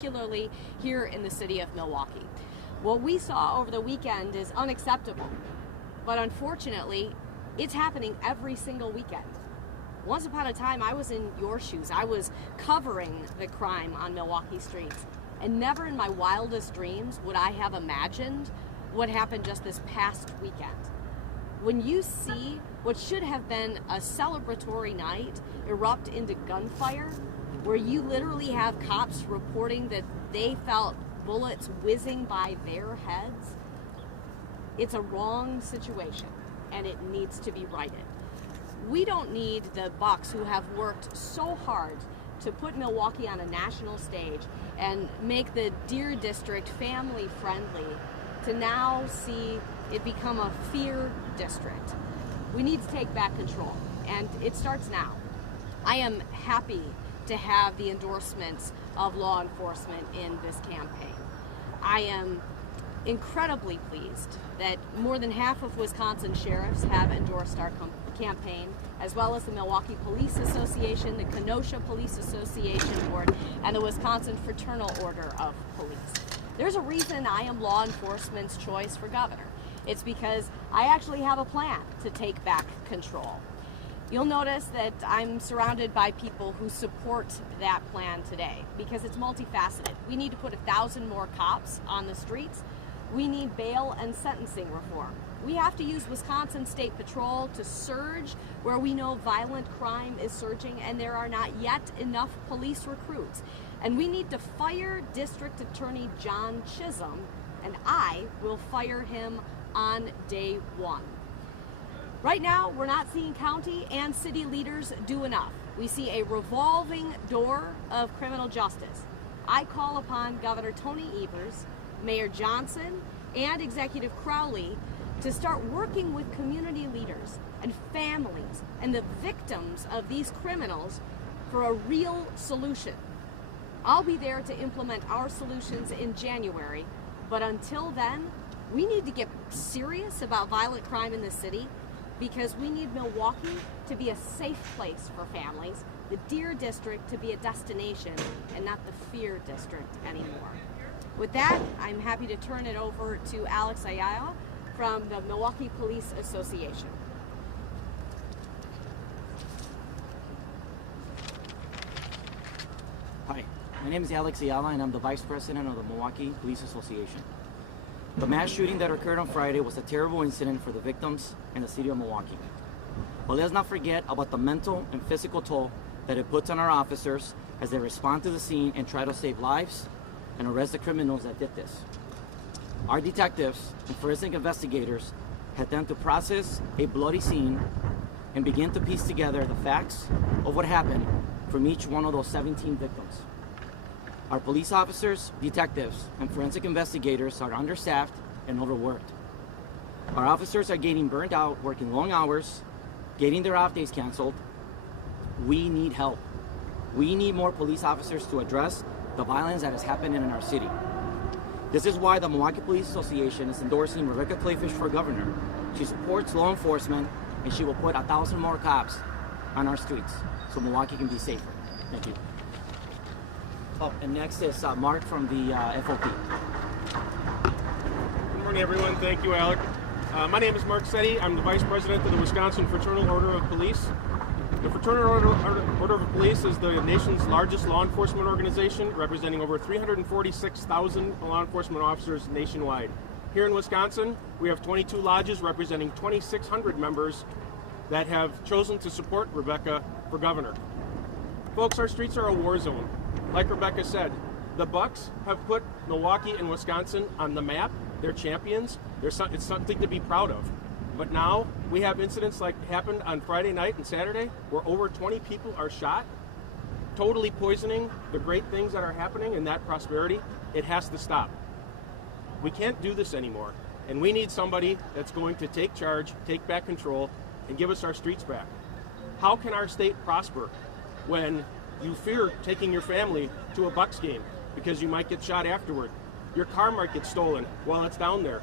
particularly here in the city of Milwaukee. What we saw over the weekend is unacceptable, but unfortunately, it's happening every single weekend. Once upon a time, I was in your shoes. I was covering the crime on Milwaukee streets, and never in my wildest dreams would I have imagined what happened just this past weekend. When you see what should have been a celebratory night erupt into gunfire, where you literally have cops reporting that they felt bullets whizzing by their heads, it's a wrong situation and it needs to be righted. We don't need the Bucks, who have worked so hard to put Milwaukee on a national stage and make the Deer District family friendly, to now see it become a fear district. We need to take back control, and it starts now. I am happy to have the endorsements of law enforcement in this campaign. I am incredibly pleased that more than half of Wisconsin sheriffs have endorsed our campaign, as well as the Milwaukee Police Association, the Kenosha Police Association Board, and the Wisconsin Fraternal Order of Police. There's a reason I am law enforcement's choice for governor. It's because I actually have a plan to take back control. You'll notice that I'm surrounded by people who support that plan today because it's multifaceted. We need to put 1,000 more cops on the streets. We need bail and sentencing reform. We have to use Wisconsin State Patrol to surge where we know violent crime is surging and there are not yet enough police recruits. And we need to fire District Attorney John Chisholm, and I will fire him on day one. Right now, we're not seeing county and city leaders do enough. We see a revolving door of criminal justice. I call upon Governor Tony Evers, Mayor Johnson, and Executive Crowley to start working with community leaders and families and the victims of these criminals for a real solution. I'll be there to implement our solutions in January, but until then, we need to get serious about violent crime in the city, because we need Milwaukee to be a safe place for families, the Deer District to be a destination and not the Fear District anymore. With that, I'm happy to turn it over to Alex Ayala from the Milwaukee Police Association. Hi, my name is Alex Ayala and I'm the Vice President of the Milwaukee Police Association. The mass shooting that occurred on Friday was a terrible incident for the victims and the city of Milwaukee. But let's not forget about the mental and physical toll that it puts on our officers as they respond to the scene and try to save lives and arrest the criminals that did this. Our detectives and forensic investigators had then to process a bloody scene and begin to piece together the facts of what happened from each one of those 17 victims. Our police officers, detectives, and forensic investigators are understaffed and overworked. Our officers are getting burned out, working long hours, getting their off days canceled. We need help. We need more police officers to address the violence that is happening in our city. This is why the Milwaukee Police Association is endorsing Rebecca Clayfish for governor. She supports law enforcement, and she will put 1,000 more cops on our streets so Milwaukee can be safer. Thank you. Oh, and next is Mark from the FOP. Good morning, everyone. Thank you, Alec. My name is Mark Setti. I'm the Vice President of the Wisconsin Fraternal Order of Police. The Fraternal Order of Police is the nation's largest law enforcement organization, representing over 346,000 law enforcement officers nationwide. Here in Wisconsin, we have 22 lodges representing 2,600 members that have chosen to support Rebecca for governor. Folks, our streets are a war zone. Like Rebecca said, the Bucks have put Milwaukee and Wisconsin on the map. They're champions. It's something to be proud of. But now we have incidents like happened on Friday night and Saturday where over 20 people are shot, totally poisoning the great things that are happening and that prosperity. It has to stop. We can't do this anymore. And we need somebody that's going to take charge, take back control, and give us our streets back. How can our state prosper when you fear taking your family to a Bucks game because you might get shot afterward? Your car might get stolen while it's down there,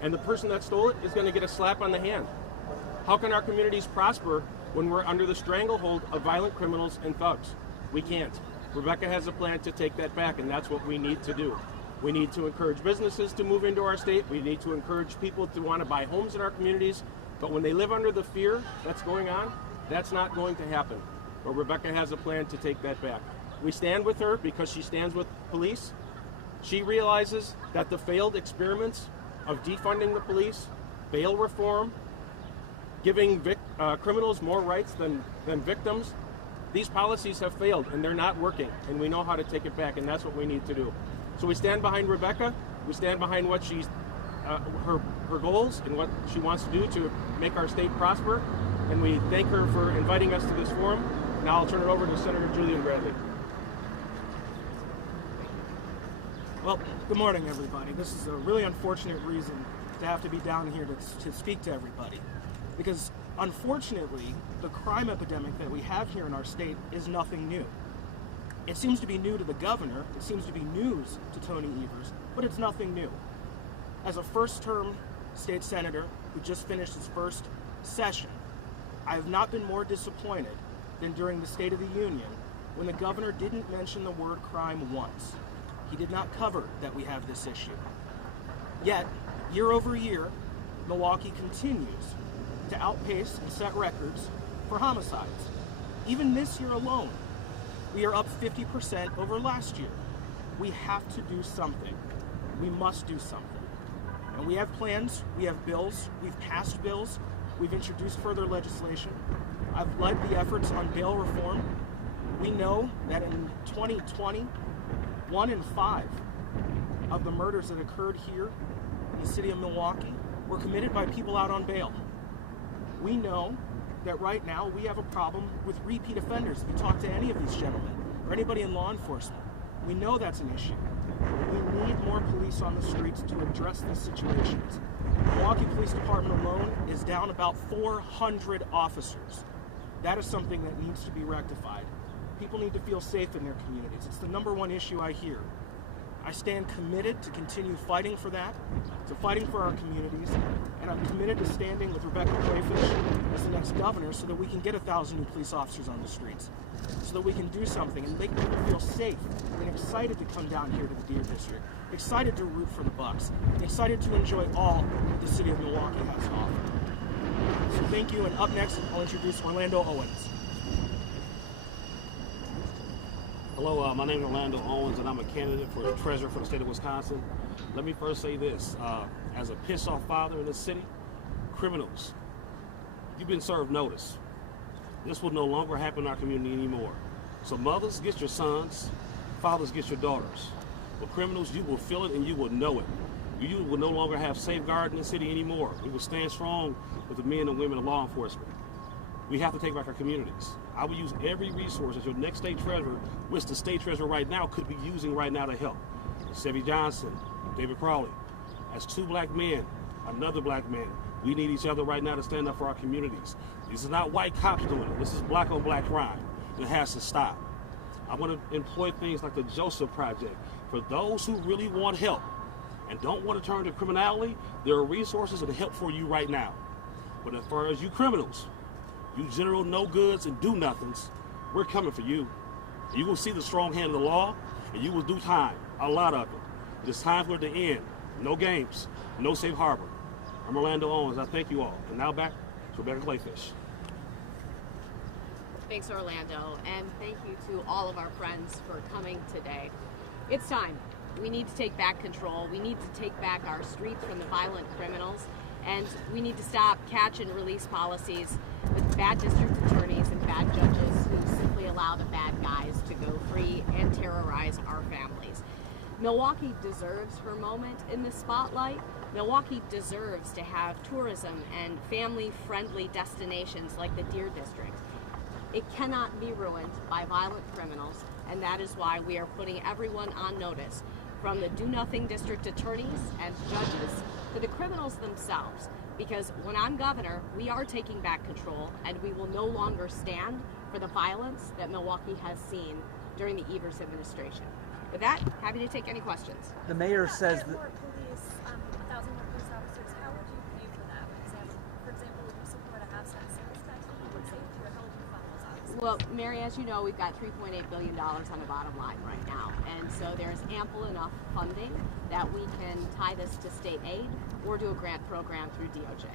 and the person that stole it is going to get a slap on the hand. How can our communities prosper when we're under the stranglehold of violent criminals and thugs? We can't. Rebecca has a plan to take that back, and that's what we need to do. We need to encourage businesses to move into our state. We need to encourage people to want to buy homes in our communities. But when they live under the fear that's going on, that's not going to happen. But Rebecca has a plan to take that back. We stand with her because she stands with police. She realizes that the failed experiments of defunding the police, bail reform, giving criminals more rights than victims, these policies have failed and they're not working, and we know how to take it back, and that's what we need to do. So we stand behind Rebecca. We stand behind what she's her goals and what she wants to do to make our state prosper, and we thank her for inviting us to this forum. Now I'll turn it over to Senator Julian Bradley. Well, good morning, everybody. This is a really unfortunate reason to have to be down here to speak to everybody, because unfortunately, the crime epidemic that we have here in our state is nothing new. It seems to be new to the governor, it seems to be news to Tony Evers, but it's nothing new. As a first-term state senator who just finished his first session, I have not been more disappointed than during the State of the Union when the governor didn't mention the word crime once. He did not cover that we have this issue. Yet, year over year, Milwaukee continues to outpace and set records for homicides. Even this year alone, we are up 50% over last year. We have to do something. We must do something. And we have plans, we have bills, we've passed bills, we've introduced further legislation. I've led the efforts on bail reform. We know that in 2020, 1 in 5 of the murders that occurred here in the city of Milwaukee were committed by people out on bail. We know that right now we have a problem with repeat offenders. If you talk to any of these gentlemen or anybody in law enforcement, we know that's an issue. We need more police on the streets to address these situations. The Milwaukee Police Department alone is down about 400 officers. That is something that needs to be rectified. People need to feel safe in their communities. It's the #1 issue I hear. I stand committed to continue fighting for that, to fighting for our communities, and I'm committed to standing with Rebecca Clayfish as the next governor so that we can get 1,000 new police officers on the streets, so that we can do something and make people feel safe and excited to come down here to the Deer District, excited to root for the Bucks, and excited to enjoy all that the city of Milwaukee has to offer. So thank you, and up next, I'll introduce Orlando Owens. Hello, my name is Orlando Owens, and I'm a candidate for treasurer for the state of Wisconsin. Let me first say this. As a pissed-off father in this city, criminals, you've been served notice. This will no longer happen in our community anymore. So mothers, get your sons. Fathers, get your daughters. But criminals, you will feel it and you will know it. You will no longer have safeguard in the city anymore. We will stand strong with the men and women of law enforcement. We have to take back our communities. I will use every resource as your next state treasurer, which the state treasurer right now could be using right now to help. Sevy Johnson, David Crowley. As 2 black men, another black man, we need each other right now to stand up for our communities. This is not white cops doing it. This is black on black crime. It has to stop. I want to employ things like the Joseph Project. For those who really want help and don't want to turn to criminality, there are resources and help for you right now. But as far as you criminals, you general no-goods and do-nothings, we're coming for you. You will see the strong hand of the law, and you will do time, a lot of it. It is time for it to end. No games, no safe harbor. I'm Orlando Owens. I thank you all. And now back to Rebecca Clayfish. Thanks, Orlando, and thank you to all of our friends for coming today. It's time. We need to take back control. We need to take back our streets from the violent criminals, and we need to stop catch and release policies with bad district attorneys and bad judges who simply allow the bad guys to go free and terrorize our families. Milwaukee deserves her moment in the spotlight. Milwaukee deserves to have tourism and family-friendly destinations like the Deer District. It cannot be ruined by violent criminals, and that is why we are putting everyone on notice, from the do-nothing district attorneys and judges to the criminals themselves. Because when I'm governor, we are taking back control, and we will no longer stand for the violence that Milwaukee has seen during the Evers administration. With that, happy to take any questions. The mayor says that more police, 1,000 more police officers. How would you pay for that? For example, would you support a half-cent sales tax for public safety, or how would you fund those Well, Mary, as you know, we've got $3.8 billion on the bottom line right now. And so there's ample enough funding that we can tie this to state aid or do a grant program through DOJ.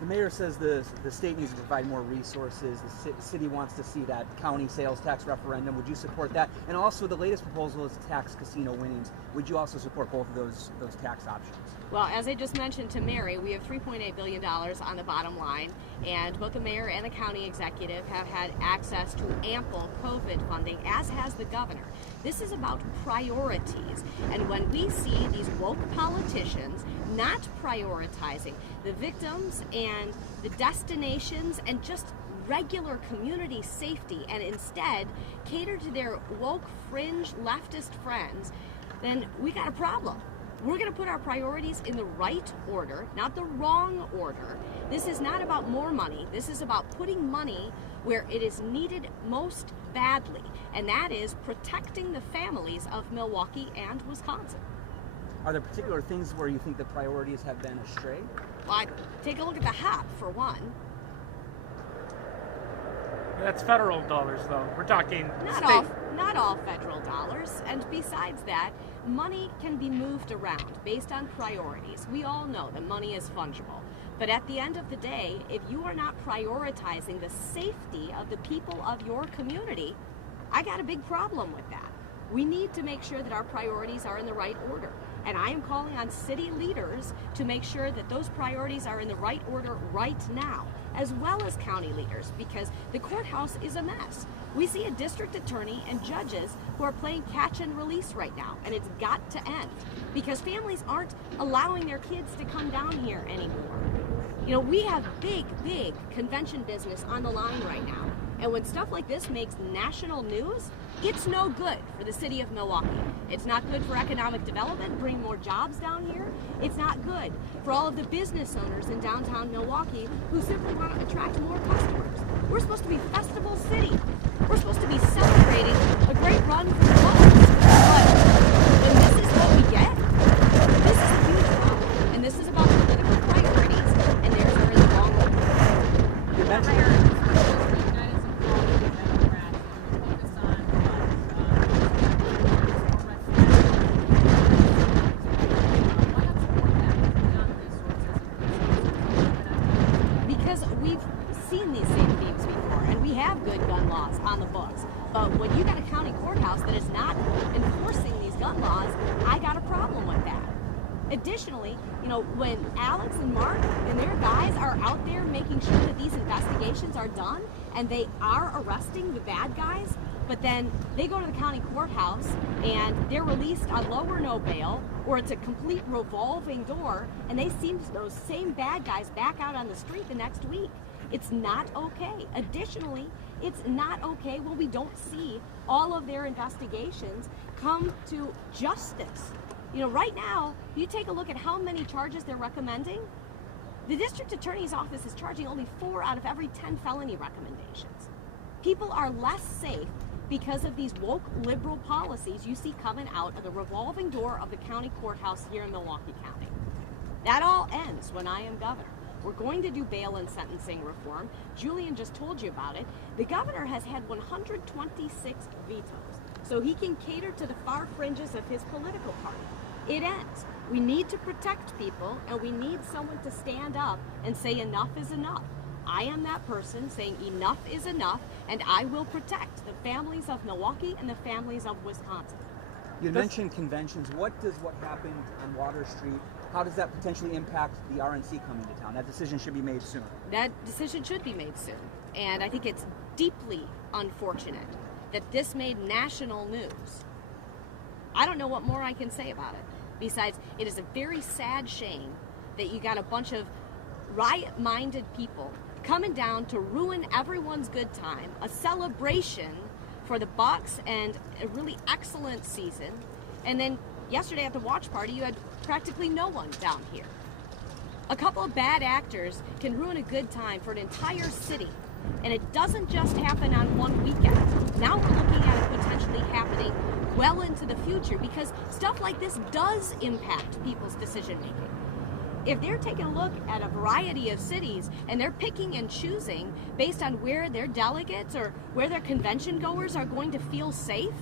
The mayor says the state needs to provide more resources. The city wants to see that county sales tax referendum. Would you support that? And also, the latest proposal is tax casino winnings. Would you also support both of those tax options? Well, as I just mentioned to Mary, we have $3.8 billion on the bottom line, and both the mayor and the county executive have had access to ample COVID funding, as has the governor. This is about priorities, and when we see these woke politicians not prioritizing the victims and the destinations and just regular community safety, and instead cater to their woke fringe leftist friends, then we got a problem. We're going to put our priorities in the right order, not the wrong order. This is not about more money. This is about putting money where it is needed most badly, and that is protecting the families of Milwaukee and Wisconsin. Are there particular things where you think the priorities have been astray? Well, take a look at the HAP, for one. That's federal dollars, though. We're talking Not all federal dollars. And besides that, money can be moved around based on priorities. We all know that money is fungible. But at the end of the day, if you are not prioritizing the safety of the people of your community, I got a big problem with that. We need to make sure that our priorities are in the right order. And I am calling on city leaders to make sure that those priorities are in the right order right now, as well as county leaders, because the courthouse is a mess. We see a district attorney and judges who are playing catch and release right now, and it's got to end, because families aren't allowing their kids to come down here anymore. You know, we have big convention business on the line right now. And when stuff like this makes national news, it's no good for the city of Milwaukee. It's not good for economic development, bring more jobs down here. It's not good for all of the business owners in downtown Milwaukee who simply want to attract more customers. We're supposed to be Festival City. We're supposed to be celebrating a great run for the Cubs. But when this is what we get, this is a huge problem. And this is about political priorities, and theirs are in the wrong order. You mentioned on the books. But when you got a county courthouse that is not enforcing these gun laws, I got a problem with that. Additionally, you know, when Alex and Mark and their guys are out there making sure that these investigations are done and they are arresting the bad guys, but then they go to the county courthouse and they're released on low or no bail, or it's a complete revolving door, and they see those same bad guys back out on the street the next week. It's not okay. Additionally, it's not okay when we don't see all of their investigations come to justice. You know, right now, you take a look at how many charges they're recommending. The district attorney's office is charging only 4 out of every 10 felony recommendations. People are less safe because of these woke liberal policies you see coming out of the revolving door of the county courthouse here in Milwaukee County. That all ends when I am governor. We're going to do bail and sentencing reform. Julian just told you about it. The governor has had 126 vetoes, so he can cater to the far fringes of his political party. It ends. We need to protect people, and we need someone to stand up and say enough is enough. I am that person saying enough is enough, and I will protect the families of Milwaukee and the families of Wisconsin. You mentioned conventions. What happened on Water Street, how does that potentially impact the RNC coming to town? That decision should be made soon. That decision should be made soon. And I think it's deeply unfortunate that this made national news. I don't know what more I can say about it. Besides, it is a very sad shame that you got a bunch of riot-minded people coming down to ruin everyone's good time, a celebration for the Bucks and a really excellent season. And then yesterday at the watch party, you had practically no one down here. A couple of bad actors can ruin a good time for an entire city. And it doesn't just happen on one weekend. Now we're looking at it potentially happening well into the future, because stuff like this does impact people's decision making. if they're taking a look at a variety of cities and they're picking and choosing based on where their delegates or where their convention goers are going to feel safe,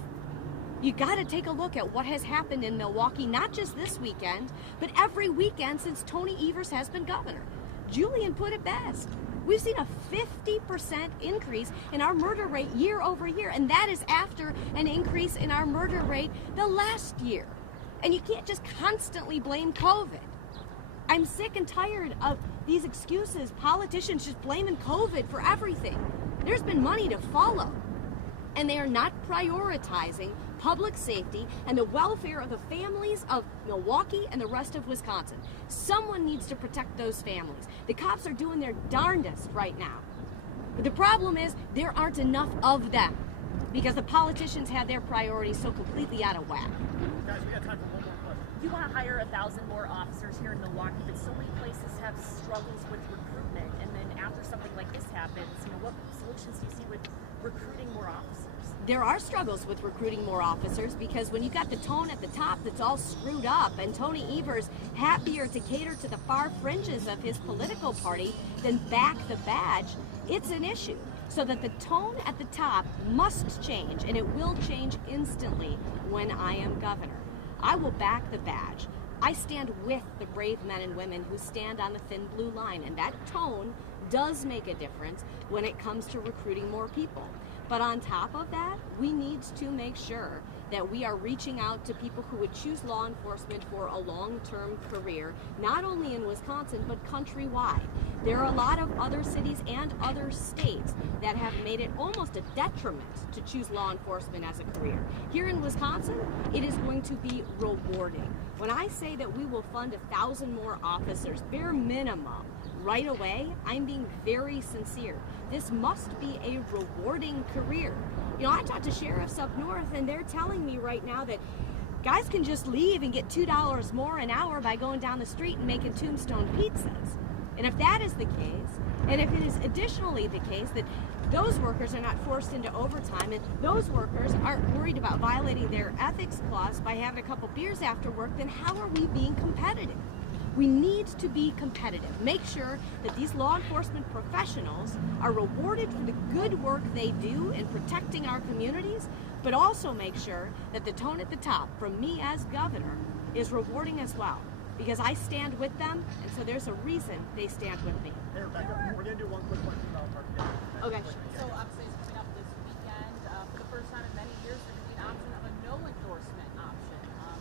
you got to take a look at what has happened in Milwaukee, not just this weekend, but every weekend since Tony Evers has been governor. Julian put it best. We've seen a 50% increase in our murder rate year over year, and that is after an increase in our murder rate the last year. And you can't just constantly blame COVID. I'm sick and tired of these excuses, politicians just blaming COVID for everything. There's been money to follow, and they are not prioritizing public safety and the welfare of the families of Milwaukee and the rest of Wisconsin. Someone needs to protect those families. The cops are doing their darndest right now. But the problem is there aren't enough of them because the politicians have their priorities so completely out of whack. Guys, we got time for one more question. You want to hire 1,000 more officers here in Milwaukee, but so many places have struggles with recruitment. And then after something like this happens, what solutions do you see with recruiting more officers? There are struggles with recruiting more officers because when you got the tone at the top that's all screwed up and Tony Evers happier to cater to the far fringes of his political party than back the badge, it's an issue. So that the tone at the top must change, and it will change instantly when I am governor. I will back the badge. I stand with the brave men and women who stand on the thin blue line, and that tone does make a difference when it comes to recruiting more people. But on top of that, we need to make sure that we are reaching out to people who would choose law enforcement for a long-term career, not only in Wisconsin, but countrywide. There are a lot of other cities and other states that have made it almost a detriment to choose law enforcement as a career. Here in Wisconsin, it is going to be rewarding. When I say that we will fund 1,000 more officers, bare minimum, right away, I'm being very sincere. This must be a rewarding career. You know, I talked to sheriffs up north, and they're telling me right now that guys can just leave and get $2 more an hour by going down the street and making tombstone pizzas. And if that is the case, and if it is additionally the case that those workers are not forced into overtime and those workers aren't worried about violating their ethics clause by having a couple beers after work, then how are we being competitive? We need to be competitive. Make sure that these law enforcement professionals are rewarded for the good work they do in protecting our communities, but also make sure that the tone at the top, from me as governor, is rewarding as well. Because I stand with them, and so there's a reason they stand with me. Hey, Rebecca, we're going to do one quick one about our Okay. So obviously it's coming up this weekend. For the first time in many years, there's going to be an option of a no endorsement option.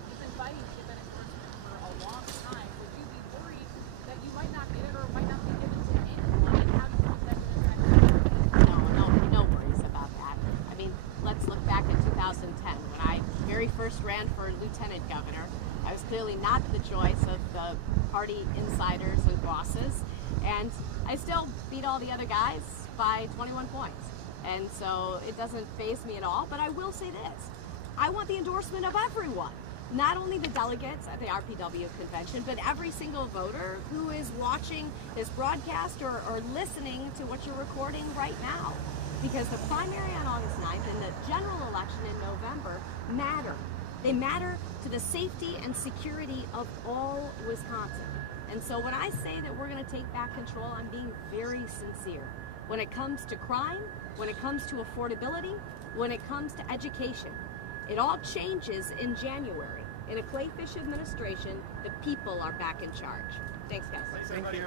You've been fighting to get that endorsement for a long time. Would you be worried that you might not get it or might not be given to anyone? And how do you think that could affect you? No worries about that. I mean, let's look back at 2010 when I very first ran for lieutenant governor. I was clearly not the choice of the party insiders and bosses, and I still beat all the other guys by 21 points. And so it doesn't faze me at all, but I will say this. I want the endorsement of everyone, not only the delegates at the RPW convention, but every single voter who is watching this broadcast or listening to what you're recording right now. Because the primary on August 9th and the general election in November matter. They matter to the safety and security of all Wisconsin. And so when I say that we're going to take back control, I'm being very sincere. When it comes to crime, when it comes to affordability, when it comes to education, it all changes in January. In a Clayfish administration, the people are back in charge. Thanks, guys. Thank you.